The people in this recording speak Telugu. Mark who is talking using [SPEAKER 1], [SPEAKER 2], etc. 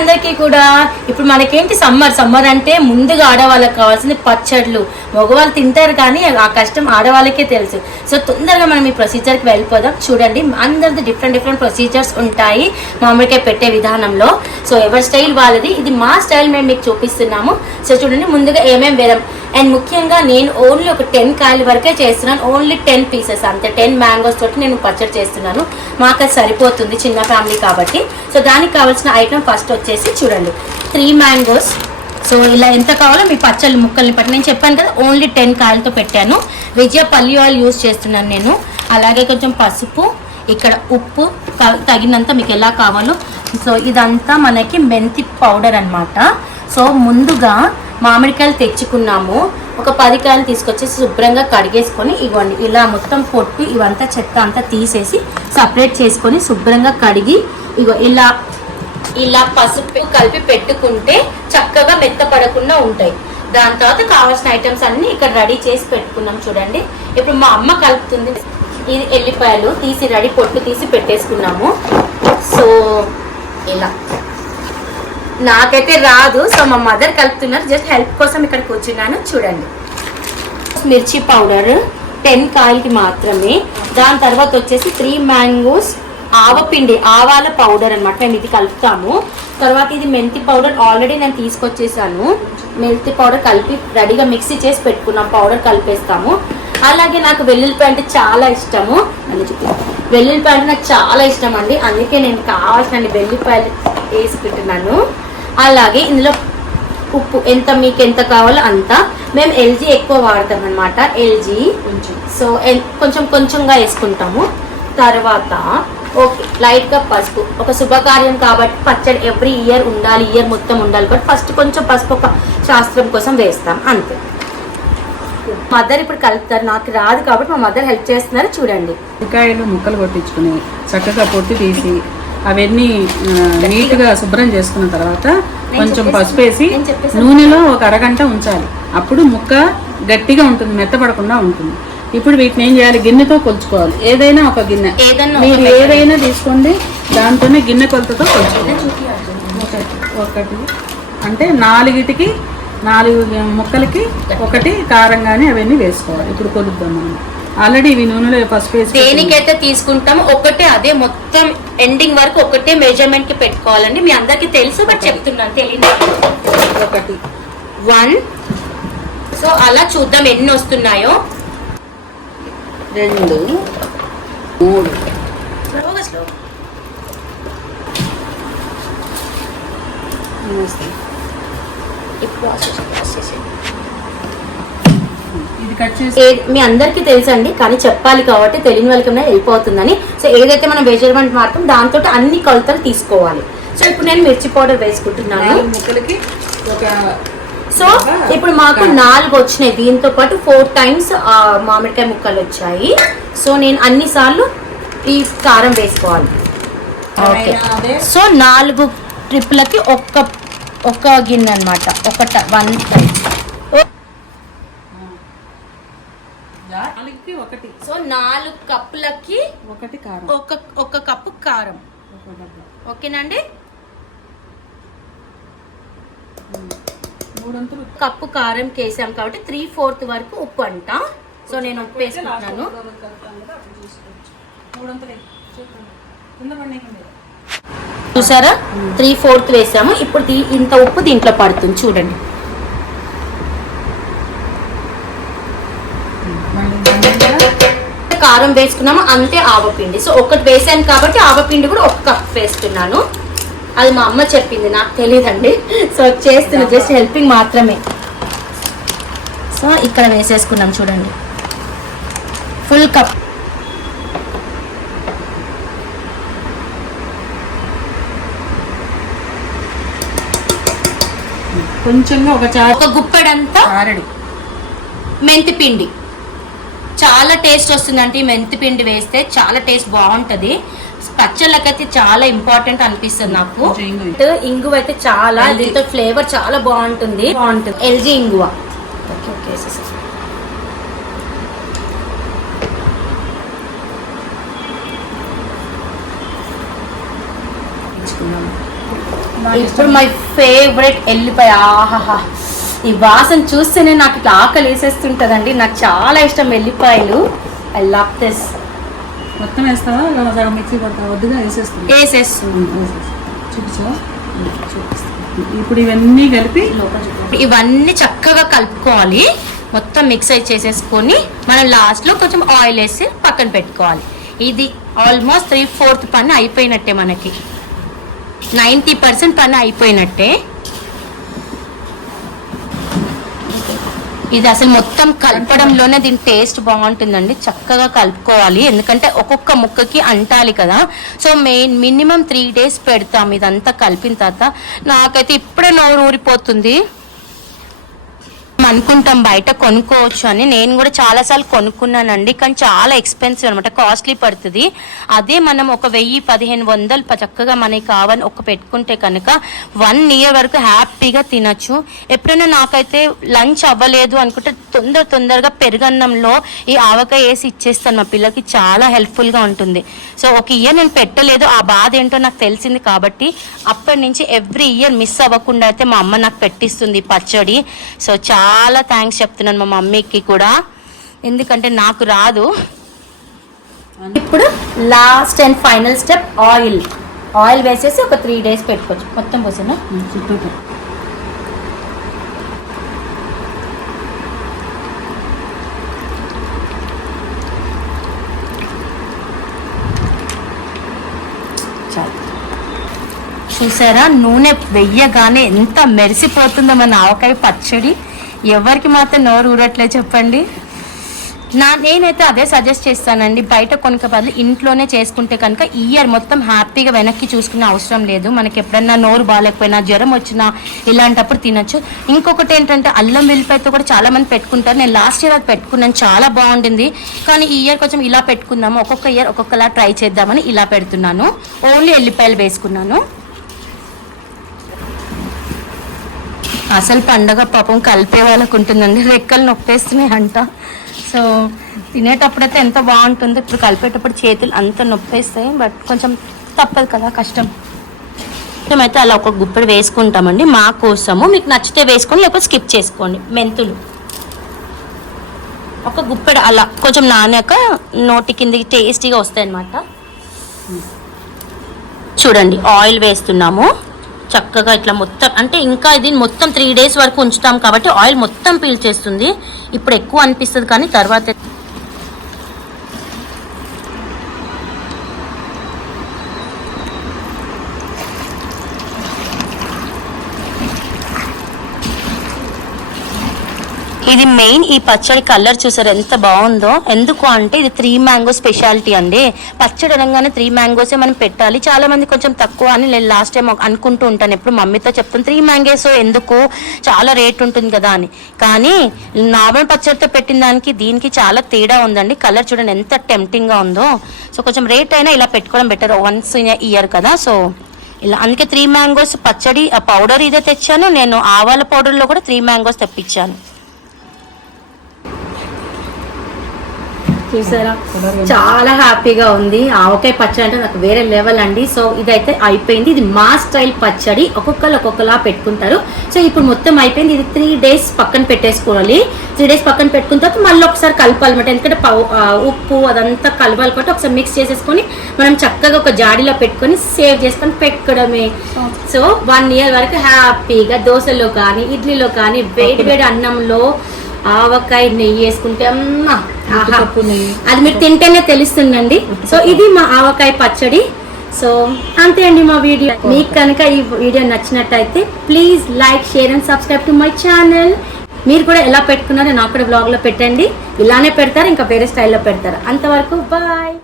[SPEAKER 1] అందరికీ కూడా ఇప్పుడు మనకేంటి సమ్మర్? సమ్మర్ అంటే ముందుగా ఆడవాళ్ళకి కావాల్సింది పచ్చళ్ళు. మగవాళ్ళు తింటారు కానీ ఆ కష్టం ఆడవాళ్ళకే తెలుసు. సో తొందరగా మనం ఈ ప్రొసీజర్కి వెళ్ళిపోదాం. చూడండి అందరిది డిఫరెంట్ డిఫరెంట్ ప్రొసీజర్స్ ఉంటాయి మామిడికాయ పెట్టే విధానంలో. సో ఎవరి స్టైల్ వాళ్ళది? ఇది మా స్టైల్ మేము మీకు చూపిస్తున్నాము. సో చూడండి ముందుగా ఏమేమి వేదాం అండ్ ముఖ్యంగా నేను ఓన్లీ ఒక టెన్ కాయల వరకే చేస్తున్నాను. ఓన్లీ టెన్ పీసెస్ అంతే. టెన్ మ్యాంగోస్ తోటి నేను పచ్చడి చేస్తున్నాను. మాకు అది సరిపోతుంది చిన్న ఫ్యామిలీ కాబట్టి. సో దానికి కావాల్సిన ఐటమ్ ఫస్ట్ వచ్చేసి చూడండి. త్రీ మ్యాంగోస్ సో ఇలా ఎంత కావాలో మీ పచ్చళ్ళు ముక్కల్ని పట్టి నేను చెప్పాను కదా ఓన్లీ టెన్ కాయలతో పెట్టాను. విజయ పల్లి ఆయిల్ యూస్ చేస్తున్నాను నేను. అలాగే కొంచెం పసుపు ఇక్కడ ఉప్పు తగినంత మీకు ఎలా కావాలో. సో ఇదంతా మనకి మెంతి పౌడర్ అనమాట సో ముందుగా మామిడికాయలు తెచ్చుకున్నాము. ఒక పది కాయలు తీసుకొచ్చి శుభ్రంగా కడిగేసుకొని ఇవ్వండి. ఇలా మొత్తం పొట్టు ఇవంతా చెత్త అంతా తీసేసి సపరేట్ చేసుకొని శుభ్రంగా కడిగి ఇగో ఇలా ఇలా పసుపు కలిపి పెట్టుకుంటే చక్కగా మెత్తపడకుండా ఉంటాయి. దాని తర్వాత కావాల్సిన ఐటమ్స్ అన్ని ఇక్కడ రెడీ చేసి పెట్టుకున్నాం చూడండి. ఇప్పుడు మా అమ్మ కలుపుతుంది. ఇది ఎల్లిపాయలు తీసి రెడీ పొట్టు తీసి పెట్టేసుకున్నాము. సో ఇలా. నాకైతే రాదు సో మా మదర్ కలుపుతున్నారు. జస్ట్ హెల్ప్ కోసం ఇక్కడ కూర్చున్నాను. చూడండి. మిర్చి పౌడర్ టెన్ కాయలకి మాత్రమే. దాని తర్వాత వచ్చేసి త్రీ మ్యాంగోస్ ఆవపిండి ఆవాల పౌడర్ అన్నమాట మేము ఇది కలుపుతాము. తర్వాత ఇది మెంతి పౌడర్ ఆల్రెడీ నేను తీసుకొచ్చేసాను. మెంతి పౌడర్ కలిపి రెడీగా మిక్సీ చేసి పెట్టుకున్నాం పౌడర్ కలిపేస్తాము. అలాగే నాకు వెల్లుల్లిపాయ అంటే చాలా ఇష్టము. అని చెప్పి వెల్లుల్లిపాయ అంటే నాకు చాలా ఇష్టం అండి. అందుకే నేను కావాల్సిన వెల్లుల్లిపాయలు వేసి పెట్టున్నాను. అలాగే ఇందులో ఉప్పు ఎంత మీకు ఎంత కావాలో అంత. మేము ఎల్జీ ఎక్కువ వాడతాం అనమాట ఎల్జీ సో కొంచెం కొంచెంగా వేసుకుంటాము. తర్వాత ఓకే లైట్గా పసుపు. ఒక శుభకార్యం కాబట్టి పచ్చడి ఎవ్రీ ఇయర్ ఉండాలి ఇయర్ మొత్తం ఉండాలి కాబట్టి ఫస్ట్ కొంచెం పసుపు ఒక శాస్త్రం కోసం వేస్తాం అంతే. మదర్ ఇప్పుడు కలుపుతారు నాకు రాదు కాబట్టి మా మదర్ హెల్ప్ చేస్తున్నారు చూడండి.
[SPEAKER 2] ముక్కలు కొట్టించుకుని చక్కగా పొట్టు తీసి అవన్నీ నీట్గా శుభ్రం చేసుకున్న తర్వాత కొంచెం పసుపు వేసి. నూనెలో ఒక అరగంట ఉంచాలి. అప్పుడు ముక్క గట్టిగా ఉంటుంది మెత్తపడకుండా ఉంటుంది. ఇప్పుడు వీటిని ఏం చేయాలి? గిన్నెతో కొలుచుకోవాలి. ఏదైనా ఒక గిన్నె. మీరు. ఏదైనా తీసుకోండి దాంతోనే గిన్నె కొలతతో కొలుచుకోవాలి. ఒకటి ఒకటి. అంటే నాలుగిటికి నాలుగు ముక్కలకి ఒకటి కారం కానీ అవన్నీ వేసుకోవాలి. ఇప్పుడు కొలుద్దాం మనం. ఆల్రెడీ ఇవి నూనెలో పసుపు వేసి
[SPEAKER 1] దేనికైతే తీసుకుంటామో ఒకటే అదే మొత్తం ఎండింగ్ వరకు ఒకటే మెజర్మెంట్కి పెట్టుకోవాలండి. మీ అందరికి తెలుసు బట్ చెప్తున్నాను తెలియదు
[SPEAKER 2] ఒకటి.
[SPEAKER 1] వన్ సో అలా చూద్దాం ఎన్ని వస్తున్నాయో.
[SPEAKER 2] రెండు. మూడు. నమస్తే.
[SPEAKER 1] ప్రాసెస్ ఏ- మీ అందరికీ తెలుసండి కానీ చెప్పాలి కాబట్టి తెలియని వాళ్ళకి ఏమైనా వెళ్ళిపోతుందని సో ఏదైతే మనం మెజర్మెంట్ మాత్రం దాంతో అన్ని కొలతలు తీసుకోవాలి. సో ఇప్పుడు నేను మిర్చి పౌడర్ వేసుకుంటున్నాను. సో ఇప్పుడు మాకు నాలుగు వచ్చినాయి. దీంతో పాటు ఫోర్ టైమ్స్ మామిడికాయ ముక్కలు వచ్చాయి. సో నేను అన్ని సార్లు ఈ కారం వేసుకోవాలి. ఓకే సో నాలుగు ట్రిప్లకి ఒక్క ఒక్క గిన్నె అనమాట ఒక వన్
[SPEAKER 2] నాలుగుకి ఒకటి.
[SPEAKER 1] సో నాలుగు కప్పులకి
[SPEAKER 2] ఒకటి కారం.
[SPEAKER 1] ఒక ఒక కప్పు కారం. ఓకేనండి?
[SPEAKER 2] మూడొంతులు
[SPEAKER 1] కప్పు కారం వేసాం కాబట్టి త్రీ ఫోర్త్ వరకు ఉప్పు అంట. సో నేను ఉప్పు వేసుకుంటున్నాను చూసారా? త్రీ ఫోర్త్ వేసాము. ఇప్పుడు ఇంత ఉప్పు దీంట్లో పడుతుంది. చూడండి
[SPEAKER 2] మళ్ళీ దాని మీద
[SPEAKER 1] కారం వేసుకున్నాము అంతే ఆవపిండి. సో ఒకటి వేసాను కాబట్టి ఆవపిండి కూడా ఒక కప్ వేస్తున్నాను. అది మా అమ్మ చెప్పింది నాకు తెలియదండి సో చేస్తున్నా జస్ట్ హెల్పింగ్ మాత్రమే. సో ఇక్కడ వేసేసుకున్నాం చూడండి. Full cup.
[SPEAKER 2] కొంచెంగా ఒక
[SPEAKER 1] ఒక గుప్పెడంతా
[SPEAKER 2] చారడి
[SPEAKER 1] మెంతి పిండి చాలా టేస్ట్ వస్తుందంటే ఈ మెంతి పిండి వేస్తే చాలా టేస్ట్ బాగుంటది. పచ్చళ్ళకైతే చాలా ఇంపార్టెంట్ అనిపిస్తుంది నాకు.
[SPEAKER 2] ఇంగువ.
[SPEAKER 1] అయితే చాలా. దీంతో ఫ్లేవర్ చాలా బాగుంటుంది. బాగుంటుంది. ఎల్జీ ఇంగువ. ఇప్పుడు మై ఫేవరెట్ ఎల్లిపాయ. ఆహాహా. ఈ వాసన చూస్తేనే నాకు ఇట్లా ఆకలి వేసేస్తుంటదండి. నాకు చాలా ఇష్టం ఎల్లిపాయలు. ఐ లవ్ దిస్
[SPEAKER 2] మొత్తం వేస్తావా? సగం మిక్సీ పడతావా వద్దుగా వేసేస్తుంది.
[SPEAKER 1] వేసేస్తుంది.
[SPEAKER 2] చూపించవా ఇప్పుడు ఇవన్నీ కలిపి
[SPEAKER 1] ఇవన్నీ చక్కగా కలుపుకోవాలి. మొత్తం మిక్స్ అయి చేసేసుకొని మనం లాస్ట్లో కొంచెం ఆయిల్ వేసి పక్కన పెట్టుకోవాలి. ఇది ఆల్మోస్ట్ త్రీ ఫోర్త్ పని అయిపోయినట్టే మనకి. నైంటీ పర్సెంట్ పని అయిపోయినట్టే. ఇది అసలు మొత్తం కలపడంలోనే దీని టేస్ట్ బాగుంటుందండి. చక్కగా కలుపుకోవాలి. ఎందుకంటే ఒక్కొక్క ముక్కకి అంటాలి కదా. So main minimum three days పెడతాం. ఇదంతా కలిపిన తర్వాత నాకైతే ఇప్పుడే నోరు ఊరిపోతుంది. అనుకుంటాం బయట కొనుక్కోవచ్చు అని. నేను కూడా చాలాసార్లు కొనుక్కున్నానండి కానీ చాలా ఎక్స్పెన్సివ్ అనమాట కాస్ట్లీ పడుతుంది. అదే మనం ఒక వెయ్యి పదిహేను వందలు చక్కగా మనకి కావాలని ఒక పెట్టుకుంటే కనుక వన్ ఇయర్ వరకు హ్యాపీగా తినచ్చు. ఎప్పుడైనా నాకైతే లంచ్ అవ్వలేదు అనుకుంటే తొందర తొందరగా పెరుగన్నంలో ఈ ఆవకాయ వేసి ఇచ్చేస్తాను. మా పిల్లకి చాలా హెల్ప్ఫుల్గా ఉంటుంది. సో ఒక ఇయర్ నేను పెట్టలేదు. ఆ బాధ ఏంటో నాకు తెలిసింది కాబట్టి అప్పటి నుంచి ఎవ్రీ ఇయర్ మిస్ అవ్వకుండా అయితే మా అమ్మ నాకు పెట్టిస్తుంది పచ్చడి. సో చాలా థ్యాంక్స్ చెప్తున్నాను మా మమ్మీకి కూడా. ఎందుకంటే నాకు రాదు. ఇప్పుడు last and final step oil oil వేసేసి ఒక త్రీ డేస్ పెట్టుకోవచ్చు. మొత్తం పోసిన?
[SPEAKER 2] చుట్టూ
[SPEAKER 1] చాలు. చూసారా? నూనె వెయ్యగానే ఎంత మెరిసిపోతుందో మన ఆవకాయ పచ్చడి. ఎవరికి మాత్రం నోరు ఊరట్లే చెప్పండి. నా నేనైతే అదే సజెస్ట్ చేస్తానండి. బయట కొనుక బదులు ఇంట్లోనే చేసుకుంటే కనుక ఈ ఇయర్ మొత్తం హ్యాపీగా వెనక్కి చూసుకునే అవసరం లేదు. మనకి ఎప్పుడన్నా నోరు బాగాలేకపోయినా జ్వరం వచ్చినా ఇలాంటప్పుడు తినొచ్చు. ఇంకొకటి ఏంటంటే అల్లం వెల్లిపాయతో కూడా చాలా మంది పెట్టుకుంటారు. నేను లాస్ట్ ఇయర్ అది పెట్టుకున్నాను. చాలా బాగుండింది. కానీ ఈ ఇయర్ కొంచెం ఇలా పెట్టుకుందాము. ఒక్కొక్క ఇయర్ ఒక్కొక్కలా ట్రై చేద్దామని ఇలా పెడుతున్నాను. ఓన్లీ ఎల్లిపాయలు వేసుకున్నాను. అసలు పండగ పాపం కలిపే వాళ్ళకు ఉంటుందండి రెక్కలు నొప్పేస్తున్నాయి అంట సో తినేటప్పుడైతే ఎంత బాగుంటుందో ఇప్పుడు కలిపేటప్పుడు చేతులు అంత నొప్పేస్తాయి. బట్ కొంచెం తప్పదు కదా కష్టం. మేమైతే అలా ఒక గుప్పెడు వేసుకుంటామండి. మా కోసము. మీకు నచ్చితే వేసుకోండి లేకపోతే స్కిప్ చేసుకోండి. మెంతులు. ఒక గుప్పెడు అలా. కొంచెం నానాక నోటి కిందికి టేస్టీగా వస్తాయి అన్నమాట చూడండి ఆయిల్ వేస్తున్నాము. చక్కగా ఇట్లా మొత్తం అంటే ఇంకా ఇది మొత్తం త్రీ డేస్ వరకు ఉంచుతాం కాబట్టి ఆయిల్ మొత్తం పీల్చేస్తుంది ఇప్పుడు ఎక్కువ అనిపిస్తుంది కానీ తర్వాత ఇది మెయిన్ ఈ పచ్చడి కలర్ చూసారు ఎంత బాగుందో. ఎందుకు అంటే ఇది త్రీ మ్యాంగో స్పెషాలిటీ అండి. పచ్చడి అనగానే త్రీ మ్యాంగోసే మనం పెట్టాలి. చాలా మంది కొంచెం తక్కువ అని నేను లాస్ట్ టైం అనుకుంటూ ఉంటాను. ఎప్పుడు మమ్మీతో చెప్తాను త్రీ మ్యాంగోస్ ఎందుకు? చాలా రేట్ ఉంటుంది కదా అని. కానీ నార్మల్ పచ్చడితో పెట్టిన దానికి దీనికి చాలా తేడా ఉందండి. కలర్ చూడండి ఎంత టెంప్టింగ్గా ఉందో. సో కొంచెం రేట్ అయినా ఇలా పెట్టుకోవడం బెటర్ వన్స్ ఇన్ ఇయర్ కదా. సో ఇలా అందుకే త్రీ మ్యాంగోస్ పచ్చడి ఆ పౌడర్ ఇదే తెచ్చాను. నేను ఆవాల పౌడర్లో కూడా త్రీ మ్యాంగోస్ తెప్పించాను. చూసారా? చాలా హ్యాపీగా ఉంది. ఆవకాయ పచ్చడి అంటే నాకు వేరే లెవెల్ అండి. సో ఇదైతే అయిపోయింది. ఇది మా స్టైల్ పచ్చడి. ఒక్కొక్కరు ఒక్కొక్కలా పెట్టుకుంటారు. సో ఇప్పుడు మొత్తం అయిపోయింది. ఇది త్రీ డేస్ పక్కన పెట్టేసుకోవాలి. త్రీ డేస్ పక్కన పెట్టుకున్న తర్వాత మళ్ళీ ఒకసారి కలపాలన్నమాట ఎందుకంటే ఉప్పు అదంతా కలపాలి కాబట్టి ఒకసారి మిక్స్ చేసేసుకొని మనం చక్కగా ఒక జాడీలో పెట్టుకొని సేవ్ చేసుకొని పెట్టుకోవడమే సో వన్ ఇయర్ వరకు హ్యాపీగా దోశలో కానీ ఇడ్లీలో కానీ వేడి వేడి అన్నంలో ఆవకాయ నెయ్యి వేసుకుంటే అమ్మా. అది మీరు తింటేనే తెలుస్తుందండి. సో ఇది మా ఆవకాయ పచ్చడి. సో అంతే అండి మా వీడియో. మీకు కనుక ఈ వీడియో నచ్చినట్టయితే please like share and subscribe to my channel. మీరు కూడా ఎలా పెట్టుకున్నారో నాకు కూడా బ్లాగ్లో పెట్టండి. ఇలానే పెడతారు ఇంకా వేరే స్టైల్లో పెడతారు. అంతవరకు బాయ్.